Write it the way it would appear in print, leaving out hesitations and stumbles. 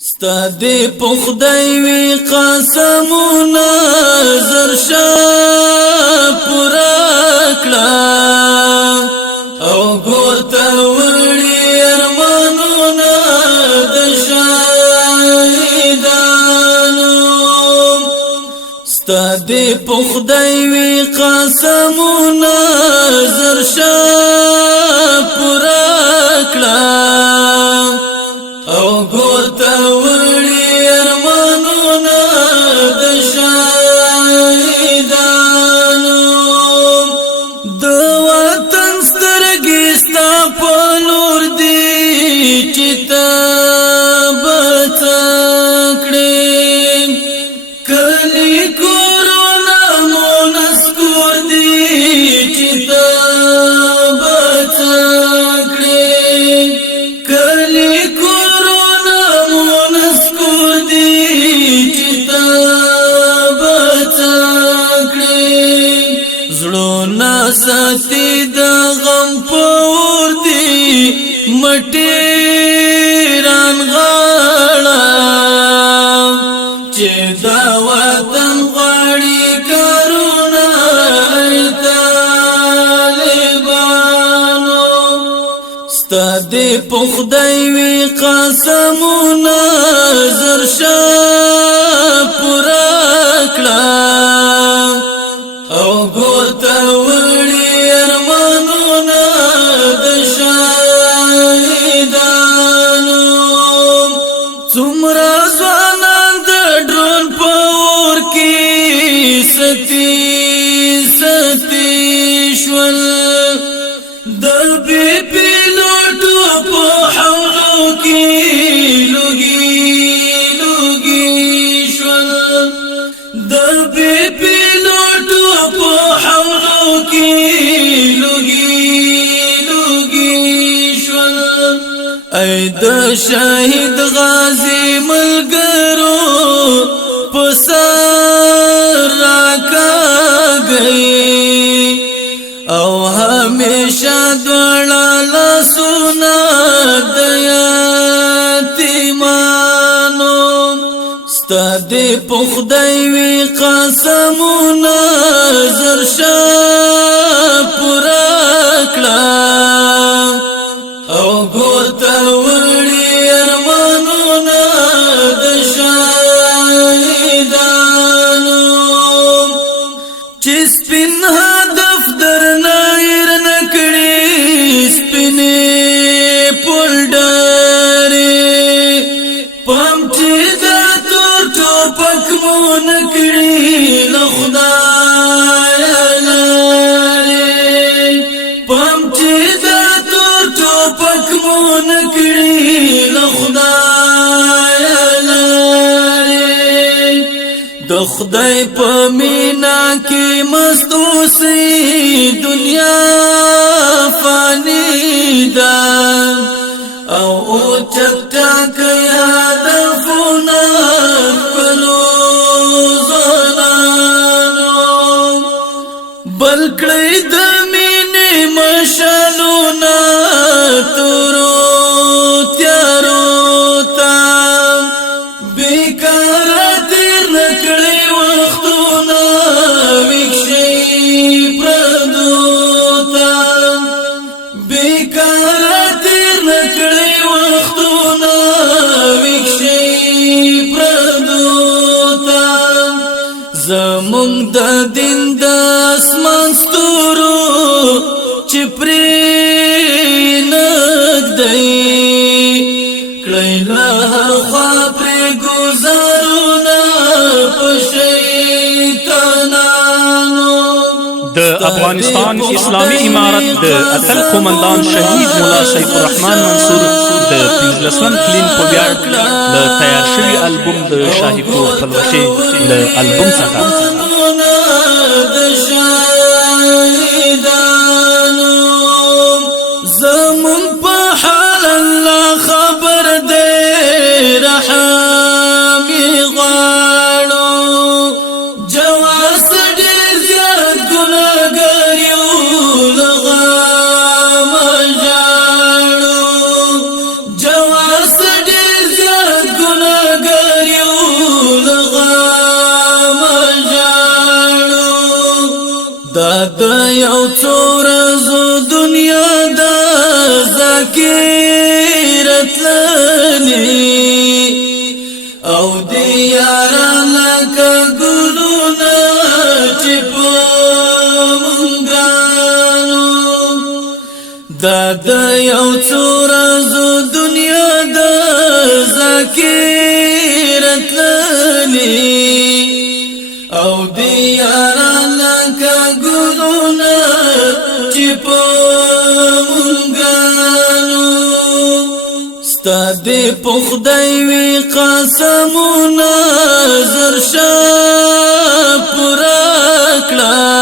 ستا دی پخدای وی قسمونا زرشا پورا کلا او گورتا وړي ارمانونا د شهیدانو ستا دی پخدای وی قسمونا زرشا پورا کلا او گورتا وړي ارمانونا د شهیدانو د وطن سترګې ستا په لور دي چې ته بڅه کړې کلي کورونه مو نسکور دي چې ته بڅه کړې کلي ساتي د غم پور دی مټی ران غاړه چې دا وطن غړي کارونه طالبانو ستا دی پخدای وی قسمونه زرشا پورا کړه او ګورته ستی شول در بی پیلوٹو پو حولو کی لگی شول در بی پیلوٹو پو حولو کی لگی شول ای د شهید غازی ملګرو پسر راکا او همیشه دوړه لاسونه د یتیمانو ستا دی پخدای وی قسمونه زرشا پورا کړه او ګورته وړي ارمانونه د شهیدانو چې سپین هدف درنه ير نکړي سپینې پولډرې پم چې د تور ټوپک مو نکړي له خدای لارې پم چې د تور ټوپک مو نکړي له خدای لارې د خدای په مینا کې مست اوسې دنیا فانی ده او چټک هدفونه خپلو ځوانانو بل کړئ د مینې مشالونه تورو تیارو ته بیکاره زمونږ د دین د اسمان ستورو چې پرې نږدې کړئ له هر خوا پرې ګزارونه په شیطانانو د افغانستان اسلامي امارت د اتل قومندان شهید مولا سیف الرحمن منصور د 15 کلین په ویاړ له تیار شوي البوم د شاهي پور پلوشې له البوم څخه زمون په حال الله خبر دی رحم غواړو جواز ډېر زیات ګناهګار یو لغم ژاړو جواز ډېر زیات ګناه د یو څو ورځو دنیا د ذکرت لنی او دی یاران لکه ګلونه چې په مونږانو دا د یو څو ورځو دنیا د ذکرت لنی او دی یاران لکه ګلونه چې په مونږانو ستا دې په خدای وي قسمونه زر شه پوره کړه